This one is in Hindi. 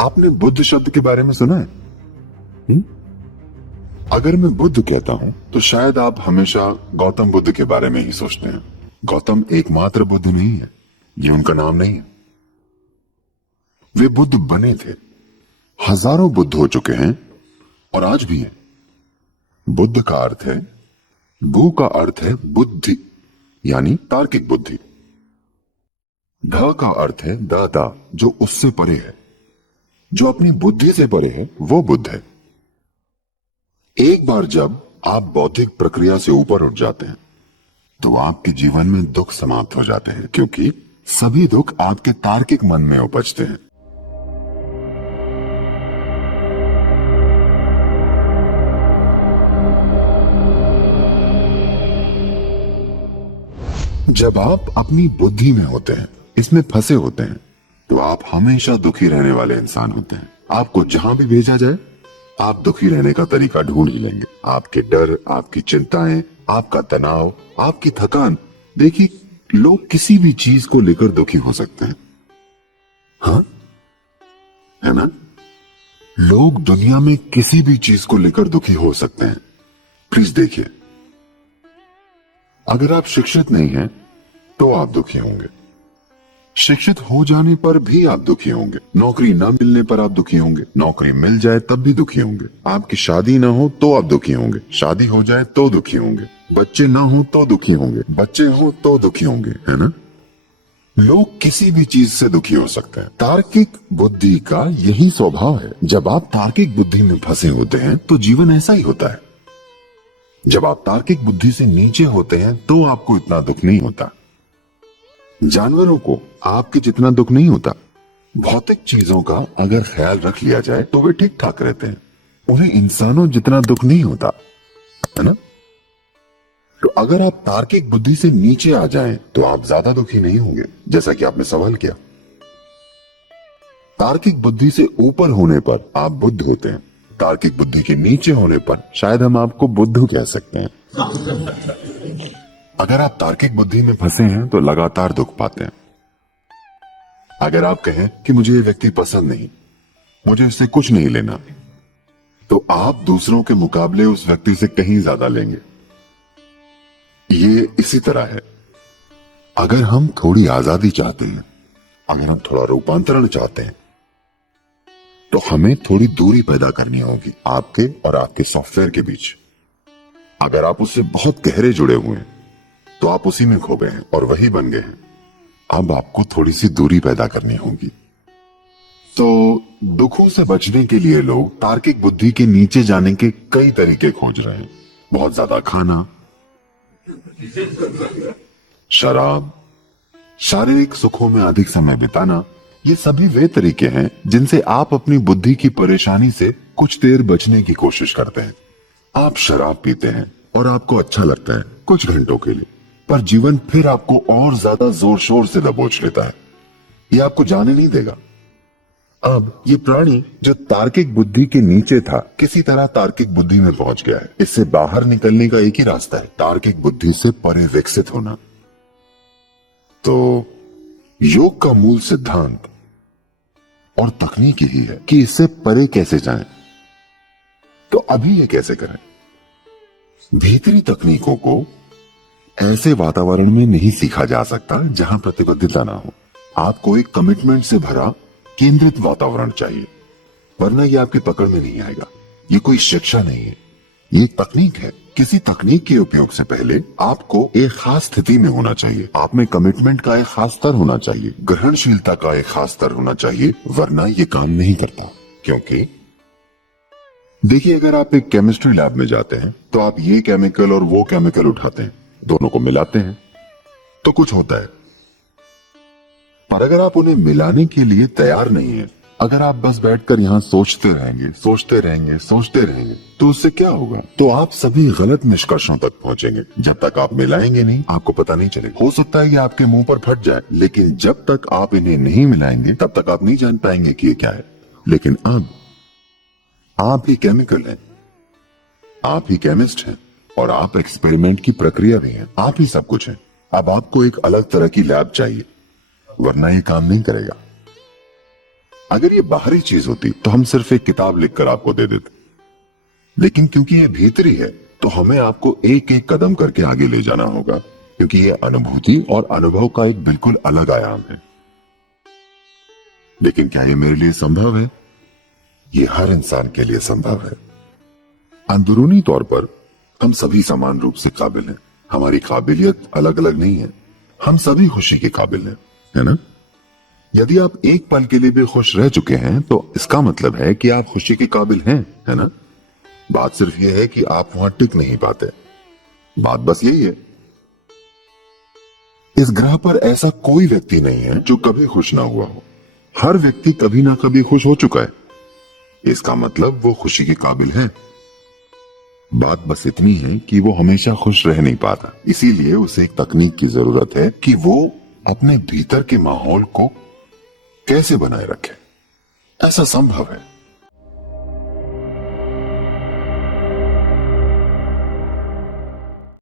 आपने बुद्ध शब्द के बारे में सुना है? हुँ? अगर मैं बुद्ध कहता हूं तो शायद आप हमेशा गौतम बुद्ध के बारे में ही सोचते हैं। गौतम एकमात्र बुद्ध नहीं है, ये उनका नाम नहीं है। वे बुद्ध बने थे। हजारों बुद्ध हो चुके हैं और आज भी हैं। बुद्ध का अर्थ है, बु का अर्थ है बुद्धि, यानी तार्किक बुद्धि। ध का अर्थ है दादा, जो उससे परे है, जो अपनी बुद्धि से परे है, वो बुद्ध है। एक बार जब आप बौद्धिक प्रक्रिया से ऊपर उठ जाते हैं तो आपके जीवन में दुख समाप्त हो जाते हैं, क्योंकि सभी दुख आपके तार्किक मन में उपजते हैं। जब आप अपनी बुद्धि में होते हैं, इसमें फंसे होते हैं, तो आप हमेशा दुखी रहने वाले इंसान होते हैं। आपको जहां भी भेजा जाए, आप दुखी रहने का तरीका ढूंढ ही लेंगे। आपके डर, आपकी चिंताएं, आपका तनाव, आपकी थकान। देखिए, लोग किसी भी चीज को लेकर दुखी हो सकते हैं, हाँ, है ना? लोग दुनिया में किसी भी चीज को लेकर दुखी हो सकते हैं। प्लीज देखिए, अगर आप शिक्षित नहीं हैं तो आप दुखी होंगे। शिक्षित हो जाने पर भी आप दुखी होंगे। नौकरी न मिलने पर आप दुखी होंगे। नौकरी मिल जाए तब भी दुखी होंगे। आपकी शादी ना हो तो आप दुखी होंगे। शादी हो जाए तो दुखी होंगे। बच्चे ना हो तो दुखी होंगे। बच्चे हो तो दुखी होंगे, है ना? लोग किसी भी चीज से दुखी हो सकते हैं। तार्किक बुद्धि का यही स्वभाव है। जब आप तार्किक बुद्धि में फंसे होते हैं तो जीवन ऐसा ही होता है। जब आप तार्किक बुद्धि से नीचे होते हैं तो आपको इतना दुख नहीं होता। जानवरों को आपके जितना दुख नहीं होता। भौतिक चीजों का अगर ख्याल रख लिया जाए तो वे ठीक ठाक रहते हैं। उन्हें इंसानों जितना दुख नहीं होता, है ना? तो अगर आप तार्किक बुद्धि से नीचे आ जाएं तो आप ज्यादा दुखी नहीं होंगे, जैसा कि आपने सवाल किया। तार्किक बुद्धि से ऊपर होने पर आप बुद्ध होते हैं। तार्किक बुद्धि के नीचे होने पर शायद हम आपको बुद्धू कह सकते हैं। अगर आप तार्किक बुद्धि में फंसे हैं तो लगातार दुख पाते हैं। अगर आप कहें कि मुझे ये व्यक्ति पसंद नहीं, मुझे इससे कुछ नहीं लेना, तो आप दूसरों के मुकाबले उस व्यक्ति से कहीं ज्यादा लेंगे। ये इसी तरह है। अगर हम थोड़ी आजादी चाहते हैं, अगर हम थोड़ा रूपांतरण चाहते हैं, तो हमें थोड़ी दूरी पैदा करनी होगी आपके और आपके सॉफ्टवेयर के बीच। अगर आप उससे बहुत गहरे जुड़े हुए हैं तो आप उसी में खो गए हैं और वही बन गए हैं। अब आपको थोड़ी सी दूरी पैदा करनी होगी। तो दुखों से बचने के लिए लोग तार्किक बुद्धि के नीचे जाने के कई तरीके खोज रहे हैं। बहुत ज्यादा खाना, शराब, शारीरिक सुखों में अधिक समय बिताना, ये सभी वे तरीके हैं जिनसे आप अपनी बुद्धि की परेशानी से कुछ देर बचने की कोशिश करते हैं। आप शराब पीते हैं और आपको अच्छा लगता है कुछ घंटों के लिए, पर जीवन फिर आपको और ज्यादा जोर शोर से दबोच लेता है। ये आपको जाने नहीं देगा। अब ये प्राणी जो तार्किक बुद्धि के नीचे था, किसी तरह तार्किक बुद्धि में पहुंच गया है। इससे बाहर निकलने का एक ही रास्ता है, तार्किक बुद्धि से परे विकसित होना। तो योग का मूल सिद्धांत और तकनीक यही है कि इससे परे कैसे जाएं। तो अभी ये कैसे करें? भीतरी तकनीकों को ऐसे वातावरण में नहीं सीखा जा सकता जहां प्रतिबद्धता ना हो। आपको एक कमिटमेंट से भरा केंद्रित वातावरण चाहिए, वरना ये आपकी पकड़ में नहीं आएगा। ये कोई शिक्षा नहीं है, ये एक तकनीक है। किसी तकनीक के उपयोग से पहले आपको एक खास स्थिति में होना चाहिए। आप में कमिटमेंट का एक खास स्तर होना चाहिए, ग्रहणशीलता का एक खास स्तर होना चाहिए, वरना ये काम नहीं करता। क्योंकि देखिए, अगर आप एक केमिस्ट्री लैब में जाते हैं तो आप ये केमिकल और वो केमिकल उठाते हैं, दोनों को मिलाते हैं तो कुछ होता है। पर अगर आप उन्हें मिलाने के लिए तैयार नहीं है, अगर आप बस बैठकर यहाँ सोचते रहेंगे, सोचते रहेंगे, सोचते रहेंगे, तो उससे क्या होगा? तो आप सभी गलत निष्कर्षों तक पहुंचेंगे। जब तक आप मिलाएंगे नहीं, आपको पता नहीं चलेगा। हो सकता है कि आपके मुंह पर फट जाए, लेकिन जब तक आप इन्हें नहीं मिलाएंगे तब तक आप नहीं जान पाएंगे कि ये क्या है। लेकिन अब आप ही केमिकल हैं, आप ही केमिस्ट हैं और आप एक्सपेरिमेंट की प्रक्रिया भी हैं। आप ही सब कुछ हैं। अब आपको एक अलग तरह की लैब चाहिए, वरना ये काम नहीं करेगा। अगर ये बाहरी चीज होती तो हम सिर्फ एक किताब लिखकर आपको दे देते, लेकिन क्योंकि ये भीतरी है तो हमें आपको एक एक कदम करके आगे ले जाना होगा, क्योंकि ये अनुभूति और अनुभव का एक बिल्कुल अलग आयाम है। लेकिन क्या ये मेरे लिए संभव है? ये हर इंसान के लिए संभव है। अंदरूनी तौर पर हम सभी समान रूप से काबिल हैं। हमारी काबिलियत अलग अलग नहीं है। हम सभी खुशी के काबिल हैं, है ना? यदि आप एक पल के लिए भी खुश रह चुके हैं तो इसका मतलब है कि आप खुशी के काबिल हैं, है ना? बात सिर्फ यह है कि आप वहां टिक नहीं पाते। बात बस यही है। इस ग्रह पर ऐसा कोई व्यक्ति नहीं है जो कभी खुश ना हुआ हो। हर व्यक्ति कभी ना कभी खुश हो चुका है। इसका मतलब वो खुशी के काबिल है। बात बस इतनी है कि वो हमेशा खुश रह नहीं पाता। इसीलिए उसे एक तकनीक की जरूरत है कि वो अपने भीतर के माहौल को कैसे बनाए रखे। ऐसा संभव है।